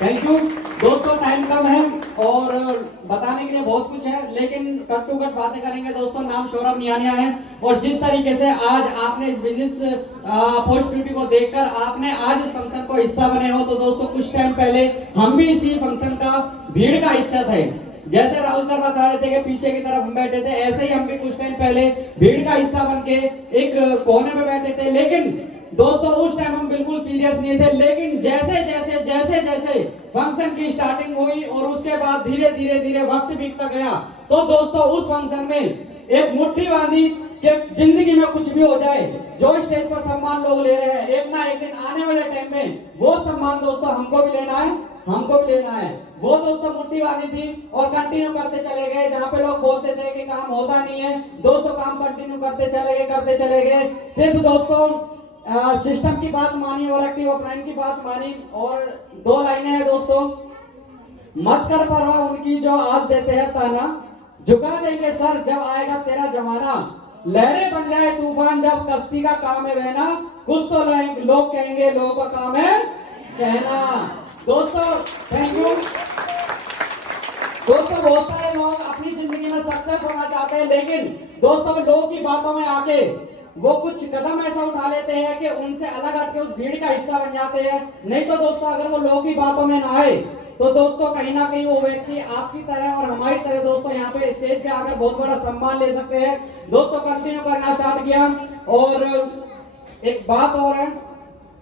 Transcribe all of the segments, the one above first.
Thank you दोस्तों, time कम है और बताने के लिए बहुत कुछ है, लेकिन कट टू कट बातें करेंगे दोस्तों। नाम सौरभ नियानिया है और जिस तरीके से आज आपने इस बिजनेस अपॉर्चुनिटी को देखकर आपने आज इस फंक्शन को हिस्सा बने हो, तो दोस्तों कुछ टाइम पहले हम भी इसी फंक्शन का भीड़ का हिस्सा थे। जैसे राहुल सर बता रहे थे कि पीछे की तरफ हम बैठे थे, ऐसे ही हम भी कुछ टाइम पहले भीड़ का हिस्सा बन के एक कोने में बैठे थे। लेकिन दोस्तों उस टाइम हम बिल्कुल सीरियस नहीं थे, लेकिन जैसे जैसे जैसे जैसे फंक्शन की स्टार्टिंग हुई और उसके बाद धीरे धीरे धीरे वक्त बीतता गया, तो दोस्तों उस फंक्शन में एक मुट्ठी बांधी कि जिंदगी में कुछ भी हो जाए, जो स्टेज पर सम्मान लोग ले रहे हैं, एक ना एक दिन आने वाले टाइम में वो सम्मान दोस्तों हमको भी लेना है, हमको भी लेना है। वो दोस्तों मुट्ठी बांधी थी और कंटिन्यू करते चले गए। जहाँ पे लोग बोलते थे कि काम होता नहीं है, दोस्तों काम कंटिन्यू करते चले गए। सिर्फ दोस्तों सिस्टम की बात मानी और एक्टिव ऑफलाइन की बात मानी। और दो लाइनें हैं दोस्तों, मत कर परवाह उनकी जो आज देते हैं ताना, झुका देंगे सर जब आएगा तेरा जमाना, लहरें बन जाए तूफान जब कश्ती का काम है बहना, कुछ तो लोग कहेंगे लोगों का काम है कहना। दोस्तों थैंक यू दोस्तों। बहुत सारे लोग अपनी जिंदगी में सक्सेस होना चाहते हैं, लेकिन दोस्तों लोगों की बातों में आके वो कुछ कदम ऐसा उठा लेते हैं कि उनसे अलग हटके उस भीड़ का हिस्सा बन जाते हैं। नहीं तो दोस्तों अगर वो लोगों की बातों में ना आए, तो दोस्तों कहीं ना कहीं वो व्यक्ति आपकी तरह और हमारी तरह दोस्तों यहाँ पे स्टेज पे आकर बहुत बड़ा सम्मान ले सकते हैं। दोस्तों कंटिन्यू करना स्टार्ट किया। और एक बात और है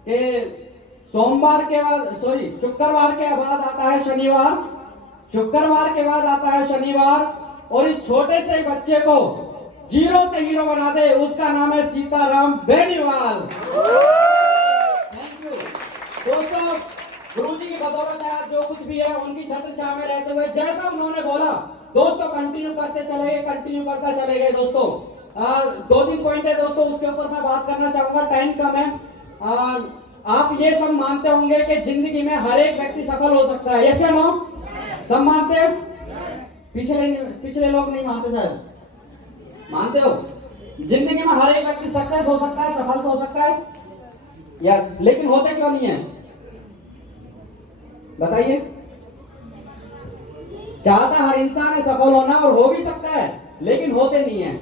कि सोमवार के बाद शुक्रवार के बाद आता है शनिवार, शुक्रवार के बाद आता है शनिवार, और इस छोटे से बच्चे को जीरो से हीरो बना दे, उसका नाम है सीताराम बेनीवाल। थैंक यू दोस्तों। गुरुजी की बदौलत है जो कुछ भी है, उनकी छत्र छाया में रहते हुए जैसा उन्होंने बोला दोस्तों कंटिन्यू करते चले गए, कंटिन्यू करता चले गए। दोस्तों दो तीन पॉइंट है दोस्तों, उसके ऊपर मैं बात करना चाहूंगा, टाइम कम है। आप ये सब मानते होंगे कि जिंदगी में हर एक व्यक्ति सफल हो सकता है, यस या नो? सब मानते हैं? पिछले लोग नहीं मानते, शायद मानते हो? जिंदगी में हर एक व्यक्ति सक्सेस हो सकता है, सफल तो हो सकता है, यस। लेकिन होते क्यों नहीं है बताइए? चाहता हर इंसान है सफल होना और हो भी सकता है, लेकिन होते नहीं है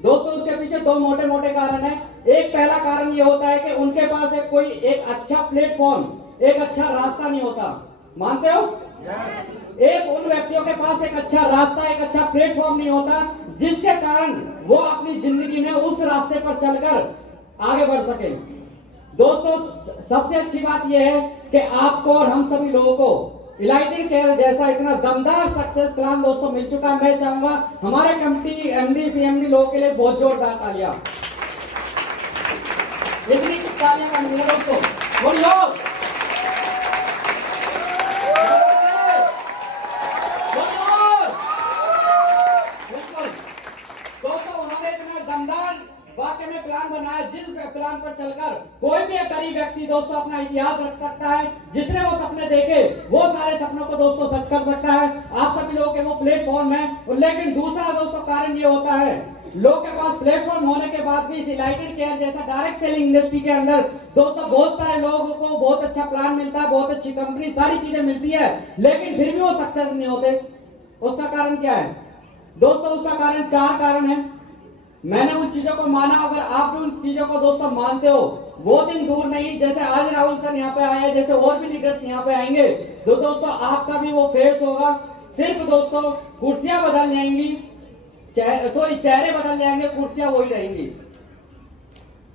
दोस्तों। उसके पीछे दो मोटे मोटे कारण है। एक पहला कारण ये होता है कि उनके पास एक अच्छा प्लेटफॉर्म, एक अच्छा रास्ता नहीं होता, मानते हो? एक उन व्यक्तियों के पास एक अच्छा रास्ता, एक अच्छा प्लेटफॉर्म नहीं होता, जिसके कारण वो अपनी जिंदगी में उस रास्ते पर चलकर आगे बढ़ सके। दोस्तों सबसे अच्छी बात यह है कि आपको और हम सभी लोगों को इलाइटेड केयर जैसा इतना दमदार सक्सेस प्लान दोस्तों मिल चुका है। मैं चाहूंगा हमारे कमिटी एमडी सीएमडी लोगों के लिए बहुत जोरदार तालियां, इतनी तालियां का मिले दोस्तों, बोलिए। वाकई में प्लान बनाया, जिस प्लान पर चलकर कोई भी एक गरीब व्यक्ति दोस्तों अपना इतिहास रख सकता है। जिसने वो सपने देखे वो सारे सपनों को दोस्तों सच कर सकता है। आप सभी लोगों के वो प्लेटफॉर्म है। लेकिन दूसरा दोस्तों कारण ये होता है, लोगों के पास प्लेटफॉर्म होने के बाद भी इस इलाइटेड केयर जैसा डायरेक्ट सेलिंग इंडस्ट्री के अंदर दोस्तों बहुत सारे लोगों को बहुत अच्छा प्लान मिलता है, बहुत अच्छी कंपनी, सारी चीजें मिलती है, लेकिन फिर भी वो सक्सेस नहीं होते। उसका कारण क्या है दोस्तों? उसका कारण चार कारण है। मैंने उन चीजों को माना, अगर आप भी उन चीजों को दोस्तों मानते हो, वो दिन दूर नहीं, जैसे आज राहुल सर यहाँ पे आए हैं, जैसे और भी लीडर्स यहाँ पे आएंगे, तो दोस्तों आपका भी वो फेस होगा। सिर्फ दोस्तों कुर्सियां बदल जाएंगी, चेहरे बदल जाएंगे, कुर्सियां वही रहेंगी,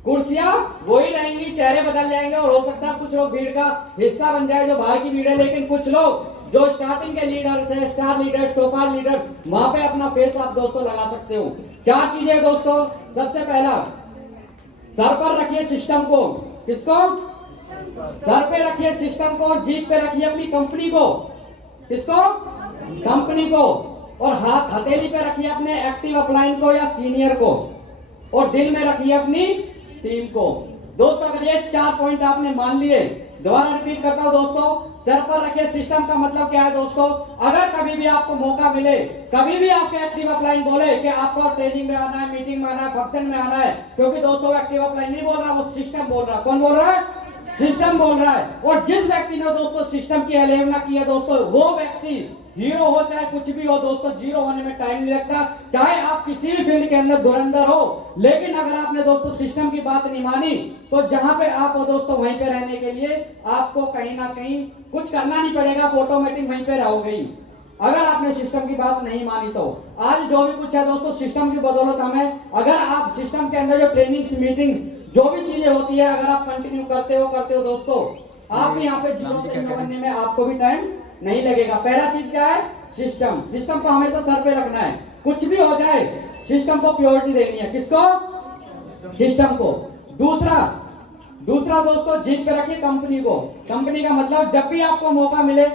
कुर्सियां वही रहेंगी, चेहरे बदल जाएंगे। और हो सकता है कुछ लोग भीड़ का हिस्सा बन जाए जो बाहर की भीड़ है, लेकिन कुछ लोग जो स्टार्टिंग के लीडर्स है, स्टार लीडर्स, टोपाल लीडर्स, वहां पे अपना फेस आप दोस्तों लगा सकते हो। चार चीजें दोस्तों, सबसे पहला सर पर रखिए सिस्टम को, किसको? सर पे रखिए सिस्टम को, और जीप पे रखिए अपनी कंपनी को, किसको? कंपनी को। और हथेली पे रखिए अपने एक्टिव अपलाइन को या सीनियर को, और दिल में रखिए अपनी टीम को। दोस्तों अगर ये चार पॉइंट आपने मान लिए, दोबारा रिपीट करता हूं दोस्तों, सर पर रखिए सिस्टम का मतलब क्या है दोस्तों? अगर कभी भी आपको मौका मिले, कभी भी आपके एक्टिव अपलाइन बोले कि आपको ट्रेनिंग में आना है, मीटिंग में आना है, फंक्शन में आना है, क्योंकि दोस्तों एक्टिव अपलाइन नहीं बोल रहा, वो सिस्टम बोल रहा। कौन बोल रहा है? सिस्टम बोल रहा है। और जिस व्यक्ति ने दोस्तों सिस्टम की अवहेलना की है दोस्तों, वो व्यक्ति हीरो हो चाहे कुछ भी हो दोस्तों, जीरो होने में टाइम नहीं लगता। चाहे आप किसी भी फील्ड के अंदर धुरंधर हो, लेकिन अगर आपने दोस्तों सिस्टम की बात नहीं मानी, तो जहां पे आप हो दोस्तों वहीं पे रहने के लिए आपको कहीं ना कहीं कुछ करना नहीं पड़ेगा, आप ऑटोमेटिक वहीं पे रहोगे ही, अगर आपने सिस्टम की बात नहीं मानी तो। आज जो भी कुछ है दोस्तों सिस्टम की बदौलत हमें, अगर आप सिस्टम के अंदर जो ट्रेनिंग्स मीटिंग्स जो भी चीजें होती है अगर आप कंटिन्यू करते हो दोस्तों, आप यहाँ पे जीरो से हीरो बनने में आपको भी टाइम नहीं लगेगा। पहला चीज क्या है? सिस्टम। सिस्टम को हमेशा सर पे रखना है, कुछ भी हो जाए सिस्टम को प्योरिटी देनी है। किसको? सिस्टम को। दूसरा दोस्तों जीत पे रखिए कंपनी को। कंपनी का मतलब जब भी आपको मौका मिले,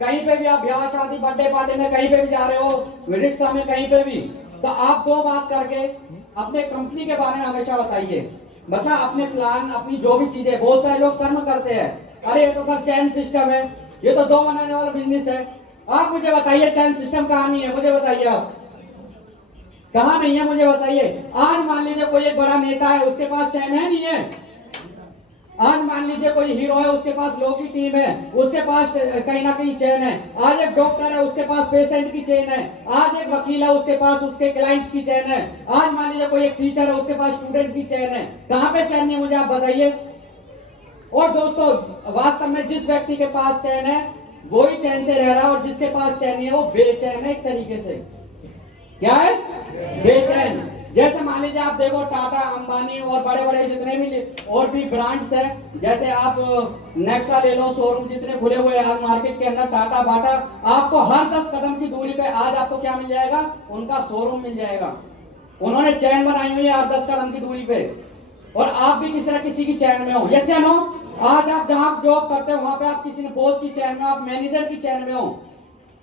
कहीं पे भी आप ब्याह शादी बर्थडे पार्टी में कहीं पे भी जा रहे हो, रिक्शा में कहीं पे भी, तो आप दो बात करके अपने कंपनी के बारे में हमेशा बताइए। मतलब अपने प्लान, अपनी जो भी चीजें। बहुत सारे लोग शर्म करते हैं, अरे ये तो सर चैन सिस्टम है, ये तो दो बनाने वाला बिजनेस है। आप मुझे बताइए चैन सिस्टम कहाँ नहीं है, मुझे बताइए आप कहाँ नहीं है, मुझे बताइए। आज मान लीजिए कोई एक बड़ा नेता है, उसके पास चैन है नहीं है? आज मान लीजिए कोई हीरो है, उसके पास लोग की टीम है, उसके पास कहीं ना कहीं चैन है। आज एक डॉक्टर है, उसके पास पेशेंट की चैन है। आज एक वकील है, उसके पास उसके क्लाइंट्स की चैन है। आज मान लीजिए कोई एक टीचर है, उसके पास स्टूडेंट की चैन है। कहाँ पे चैन नहीं है, मुझे आप बताइए। और दोस्तों वास्तव में जिस व्यक्ति के पास चैन है वो ही चैन से रह रहा है, और जिसके पास चैन नहीं है वो बेचैन है। एक तरीके से क्या है? बेचैन। जैसे मान लीजिए आप देखो टाटा, अंबानी और बड़े बड़े जितने भी और भी ब्रांड्स हैं, जैसे आप नेक्सा ले लो, शोरूम जितने खुले हुए हैं आज मार्केट के अंदर, टाटा बाटा, आपको हर 10 कदम की दूरी पे आज आपको क्या मिल जाएगा? उनका शोरूम मिल जाएगा। उन्होंने चैन बनाई हुई है हर 10 कदम की दूरी पे, और आप भी किसी न किसी की चैन में हो। यस या नो? आज आप जहां जॉब करते हो वहां पे आप किसी ने बॉस की चैन में, आप मैनेजर की चैन में हो।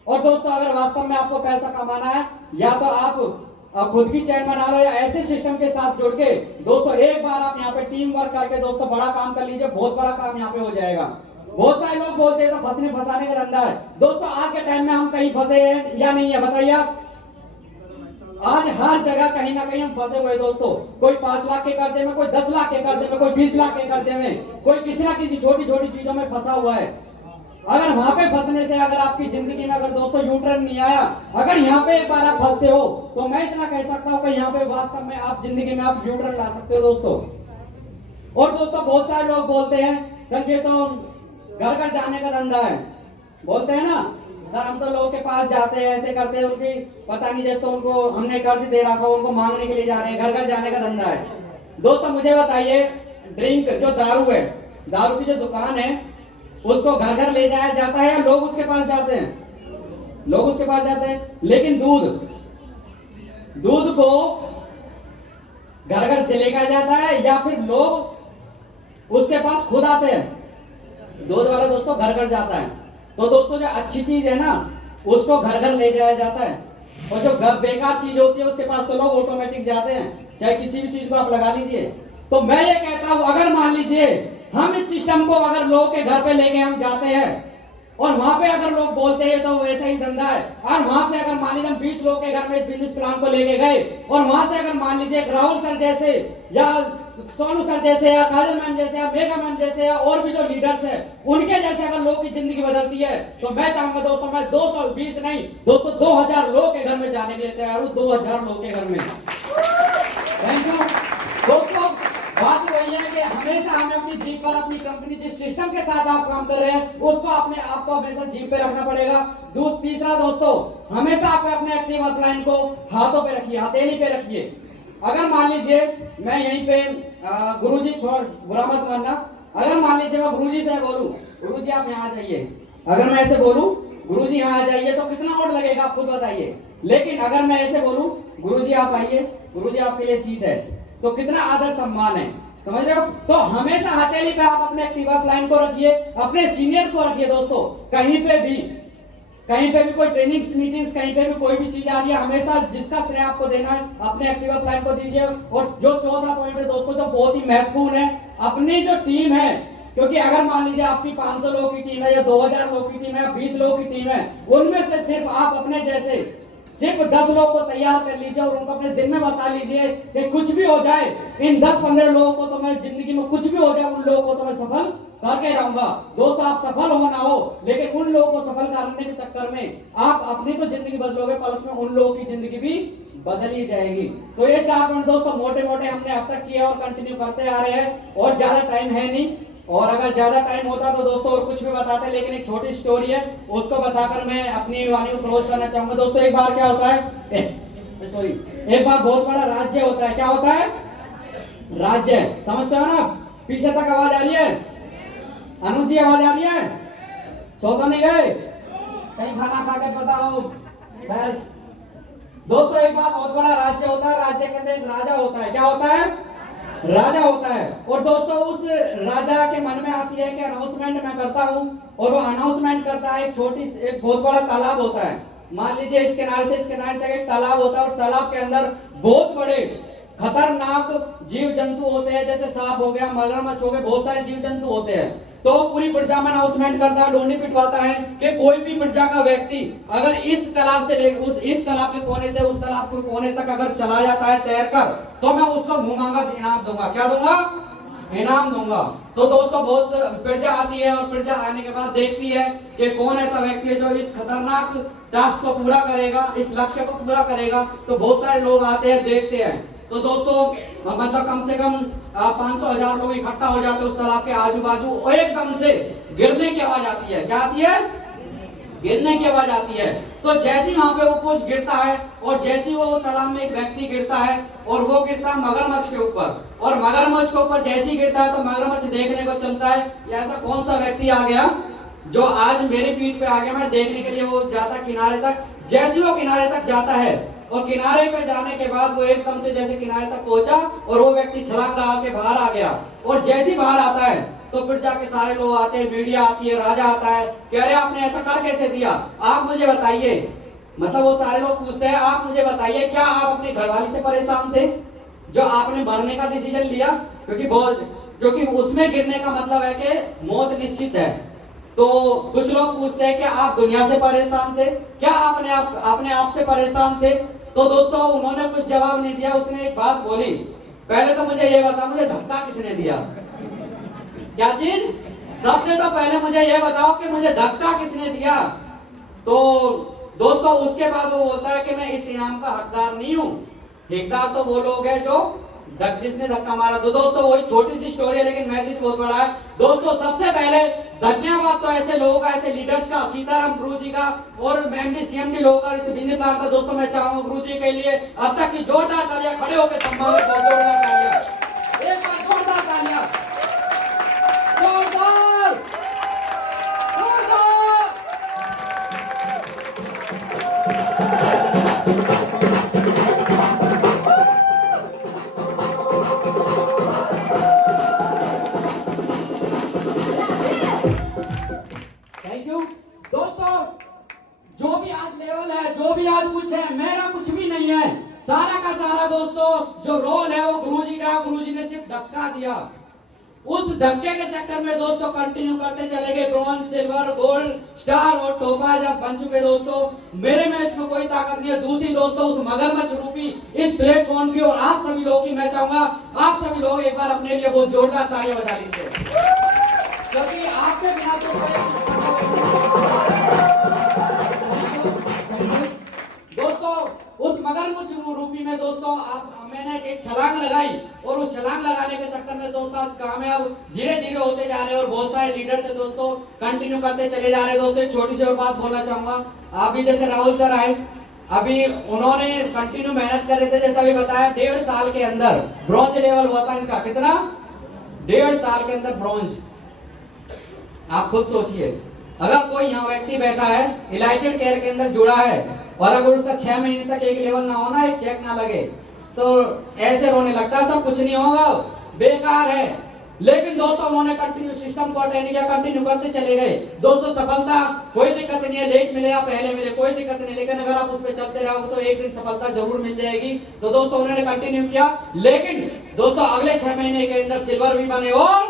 और दोस्तों अगर वास्तव में आपको पैसा कमाना है, या तो आप खुद की चैन बना लो, या ऐसे सिस्टम के साथ जुड़ के दोस्तों एक बार आप यहाँ पे टीम वर्क करके दोस्तों बड़ा काम कर लीजिए, बहुत बड़ा काम यहाँ पे हो जाएगा। बहुत सारे लोग बोलते हैं तो फंसने फंसाने का धंधा है। दोस्तों आज के टाइम में हम कहीं फंसे हैं या नहीं है, बताइए आप। आज हर जगह कहीं ना कहीं हम फंसे हुए दोस्तों। कोई 5 लाख के कर्जे में, कोई 10 लाख के कर्जे में, कोई 20 लाख के कर्जे में, कोई किसी ना किसी छोटी छोटी चीजों में फंसा हुआ है। अगर वहां पे फंसने से अगर आपकी जिंदगी में अगर दोस्तों यू टर्न नहीं आया, अगर यहाँ पे एक बार आप फंसते हो, तो मैं इतना कह सकता हूँ कि यहाँ पे वास्तव में आप जिंदगी में आप यू टर्न ला सकते हो दोस्तों। और दोस्तों बहुत सारे लोग बोलते हैं सर ये तो घर घर जाने का धंधा है, बोलते हैं ना सर, हम तो लोगों के पास जाते हैं, ऐसे करते हैं, उनकी पता नहीं जैसे उनको हमने कर्ज दे रखा हो, उनको मांगने के लिए जा रहे हैं, घर घर जाने का धंधा है। दोस्तों मुझे बताइए, ड्रिंक जो दारू है, दारू की जो दुकान है, उसको घर घर ले जाया जाता है या लोग उसके पास जाते हैं? लोग उसके पास जाते हैं। लेकिन दूध को घर घर लेकर जाता है या फिर लोग उसके पास खुद आते हैं? दूध वाला दोस्तों घर घर जाता है। तो दोस्तों जो अच्छी चीज है ना उसको घर घर ले जाया जाता है, और जो बेकार चीज होती है उसके पास तो लोग ऑटोमेटिक जाते हैं, चाहे किसी भी चीज को आप लगा लीजिए। तो मैं ये कहता हूं, अगर मान लीजिए हम इस सिस्टम को अगर लोग के घर पे लेके हम जाते हैं, और वहां पे अगर लोग बोलते हैं तो वैसा ही धंधा है, और वहां से अगर मान लीजिए हम 20 लोग के घर में इस बिजनेस प्लान को लेके गए, और वहां से अगर मान लीजिए राहुल सर जैसे या सोनू सर जैसे या काजल मैम जैसे या मेघा मैम जैसे या और भी जो लीडर्स है उनके जैसे अगर लोग की जिंदगी बदलती है, तो मैं चाहूंगा दोस्तों मैं 220 नहीं दोस्तों 2000 लोग के घर में जाने के लिए तैयार हूं, 2000 लोग के घर में। थैंक यू दोस्तों। बात वही है कि हमेशा हमें अपनी जीप पर, अपनी कंपनी जिस सिस्टम के साथ आप काम कर रहे हैं उसको अपने आप को हमेशा जीप पे रखना पड़ेगा। तीसरा दोस्तों, हमेशा आप अपने एक्टिव वर्कलाइन को हाथों पे रखिए, हथेली पे रखिए। अगर मान लीजिए मैं यहीं पे गुरुजी, थोड़ा बुरा मत मानना, अगर मान लीजिए मैं गुरुजी से बोलूं गुरुजी आप यहाँ आ जाइए, अगर मैं ऐसे बोलूं गुरुजी यहाँ आ जाइए तो कितना वोट लगेगा आप खुद बताइए। लेकिन अगर मैं ऐसे बोलूं गुरुजी आप आइए, गुरुजी आपके लिए सीट है, तो कितना आदर सम्मान है, समझ रहे हो? तो हमेशा हथेली पे आप अपने एक्टिव वर्कलाइन को रखिए, अपने सीनियर को रखिए दोस्तों। कहीं पे भी कोई ट्रेनिंग्स मीटिंग्स, कहीं पे भी कोई भी चीज आ रही है, हमेशा जिसका श्रेय आपको देना है अपने एक्टिव वर्कलाइन को दीजिए। और जो चौथा पॉइंट है दोस्तों जो बहुत ही महत्वपूर्ण है, अपनी जो टीम है, क्योंकि अगर मान लीजिए आपकी 500 लोगों की टीम है या 2000 लोगों की टीम है, 20 लोगों की टीम है, उनमें से सिर्फ आप अपने जैसे सिर्फ 10 लोग को तैयार कर लीजिए और उनको अपने दिल में बसा लीजिए कि कुछ भी हो जाए इन 10-15 लोगों को तो मैं जिंदगी में कुछ भी हो जाए उन लोगों को तो मैं सफल करके जाऊंगा। दोस्तों आप सफल हो ना हो, लेकिन उन लोगों को सफल करने के चक्कर में आप अपनी तो जिंदगी बदलोगे, प्लस में उन लोगों की जिंदगी भी बदल ही जाएगी। तो ये 4 पॉइंट दोस्तों मोटे मोटे हमने अब तक किए और कंटिन्यू करते आ रहे हैं, और ज्यादा टाइम है नहीं, और अगर ज्यादा टाइम होता तो दोस्तों और कुछ भी बताते, लेकिन एक छोटी स्टोरी है उसको बताकर मैं अपनी वाणी को क्लोज करना चाहूंगा। दोस्तों एक बार क्या होता है, सॉरी, एक बार बहुत बड़ा राज्य होता है। क्या होता है? राज्य। समझते हो ना? पीछे तक आवाज आ रही है? अनुज जी आवाज आ रही है? सो तो नहीं गए? कहीं खाना खा के बताओ। बस दोस्तों एक बार बहुत बड़ा राज्य होता है, राज्य के अंदर एक राजा होता है। क्या होता है? राजा होता है। और दोस्तों उस राजा के मन में आती है कि अनाउंसमेंट मैं करता हूं, और वो अनाउंसमेंट करता है। एक बहुत बड़ा तालाब होता है, मान लीजिए इस किनारे से इस किनारे तक एक तालाब होता है, और तालाब के अंदर बहुत बड़े खतरनाक जीव जंतु होते हैं, जैसे सांप हो गया, मगरमच्छ हो गए, बहुत सारे जीव जंतु होते हैं। तो पूरी प्रजा में अनाउंसमेंट करता है, डोंडी पिटवाता है कि कोई भी प्रजा का व्यक्ति अगर इस तालाब से इस तालाब के कोने से उस तालाब के कोने तक अगर चला जाता है तैरकर, तो मैं उसको मुंह इनाम दूंगा। क्या दूंगा? इनाम दूंगा। तो दोस्तों बहुत प्रजा आती है, और प्रजा आने के बाद देखती है कि कौन ऐसा व्यक्ति है जो इस खतरनाक टास्क को पूरा करेगा, इस लक्ष्य को पूरा करेगा। तो बहुत सारे लोग आते हैं, देखते हैं। तो दोस्तों मतलब कम से कम 500,000 लोग इकट्ठा हो जाते हैं उस तालाब के आजू बाजू, और एकदम से गिरने की आवाज आती है। क्या आती है? गिरने की आवाज आती है। तो जैसे ही वहां पे वो कुछ गिरता है, और जैसे ही वो तालाब में एक व्यक्ति गिरता है, और वो गिरता है मगरमच्छ के ऊपर, और मगरमच्छ के ऊपर जैसे ही गिरता है तो मगरमच्छ देखने को चलता है ऐसा कौन सा व्यक्ति आ गया जो आज मेरी पीठ पे आ गया। मैं देखने के लिए वो जाता किनारे तक। जैसे वो किनारे तक जाता है, और किनारे पे जाने के बाद वो एकदम से जैसे किनारे तक पहुंचा, और वो व्यक्ति छलांग लगा के बाहर आ गया। और जैसे ही बाहर आता है तो फिर जाके सारे लोग आते हैं, मीडिया आती है, राजा आता है, कह रहे आपने ऐसा कर कैसे दिया, आप मुझे बताइए। मतलब वो सारे लोग पूछते हैं आप मुझे बताइए, क्या आप अपनी घरवाली से परेशान थे जो आपने मरने का डिसीजन लिया? क्योंकि उसमें गिरने का मतलब है कि मौत निश्चित है। तो कुछ लोग पूछते हैं कि आप दुनिया से परेशान थे, क्या आपने आप से परेशान थे? तो दोस्तों उन्होंने कुछ जवाब नहीं दिया। उसने एक बात बोली, पहले तो मुझे ये बता, मुझे धक्का किसने दिया? क्या चीज? सबसे तो पहले मुझे ये बताओ कि मुझे धक्का किसने दिया? तो दोस्तों उसके बाद वो बोलता है कि मैं इस इनाम का हकदार नहीं हूं, हकदार तो वो लोग हैं जो जिसने धक्का मारा। तो दोस्तों वही छोटी सी स्टोरी है, लेकिन मैसेज बहुत बड़ा है। दोस्तों सबसे पहले धन्यवाद तो ऐसे लोगों का, ऐसे लीडर्स का, सीताराम गुरु जी का और एमडी सीएमडी लोगों का, इस बिजनेस प्लान का। दोस्तों मैं चाहूंगा गुरु जी के लिए अब तक की जोरदार तालियां, खड़े होकर सम्मान, जोरदार तालियां, एक बार जोरदार तालियां, जोरदार जोरदार। Thank you. दोस्तों जो भी आज लेवल है, जो भी आज कुछ है, मेरा कुछ भी नहीं है, सारा का सारा दोस्तों जो रोल है वो गुरुजी का। गुरुजी ने सिर्फ धक्का दिया, उस धक्के के चक्कर में दोस्तों कंटिन्यू करते चले गए। ब्रॉन्ज, सिल्वर, गोल्ड, स्टार और टोपा जब बन चुके दोस्तों, मेरे में इसमें कोई ताकत नहीं है। दूसरी दोस्तों उस मगरमच्छ रूपी इस प्लेटफॉर्म की और आप सभी लोगों की मैं चाहूंगा आप सभी लोग एक बार अपने लिए बहुत जोरदार तालियां बजा लीजिए, क्योंकि आपके बिना तो दोस्तों उस मगरमच्छ रूपी में दोस्तों मैंने एक छलांग लगाई, और उस छलांग लगाने के चक्कर में दोस्तों आज कामयाब धीरे धीरे होते जा रहे हैं, और बहुत सारे लीडर से दोस्तों कंटिन्यू करते चले जा रहे हैं। दोस्तों एक छोटी सी और बात बोलना चाहूंगा। अभी जैसे राहुल सर आए, अभी उन्होंने कंटिन्यू मेहनत कर रहे थे, जैसा अभी बताया 1.5 साल के अंदर ब्रॉन्ज लेवल हुआ था इनका। कितना? 1.5 साल के अंदर ब्रॉन्ज। आप खुद सोचिए, अगर कोई यहाँ व्यक्ति बैठा है इलाइटेड केयर के अंदर जुड़ा है, और अगर उसका 6 महीने तक एक लेवल ना होना, एक चेक ना लगे, तो ऐसे रोने लगता है सब कुछ नहीं होगा, बेकार है। लेकिन दोस्तों उन्होंने कंटिन्यू सिस्टम को अटेंड किया, कंटिन्यू करते चले गए। दोस्तों सफलता कोई दिक्कत नहीं है, लेट मिले या पहले मिले कोई दिक्कत नहीं, लेकिन अगर आप उस पर चलते रहोगे तो एक दिन सफलता जरूर मिल जाएगी। तो दोस्तों उन्होंने कंटिन्यू किया, लेकिन दोस्तों अगले 6 महीने के अंदर सिल्वर भी बने और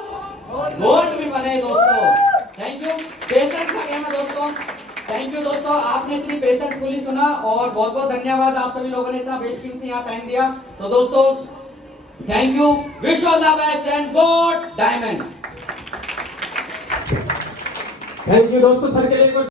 गोल्ड भी बने दोस्तों। Thank you. पेशेंस का गेम है दोस्तों। थैंक यू दोस्तों, आपने इतनी पेशेंसफुली सुना, और बहुत बहुत धन्यवाद आप सभी लोगों ने इतना बेशकीमती यहाँ टाइम दिया। तो दोस्तों thank you, wish all the best and God diamond. Thank you दोस्तों, सर के लिए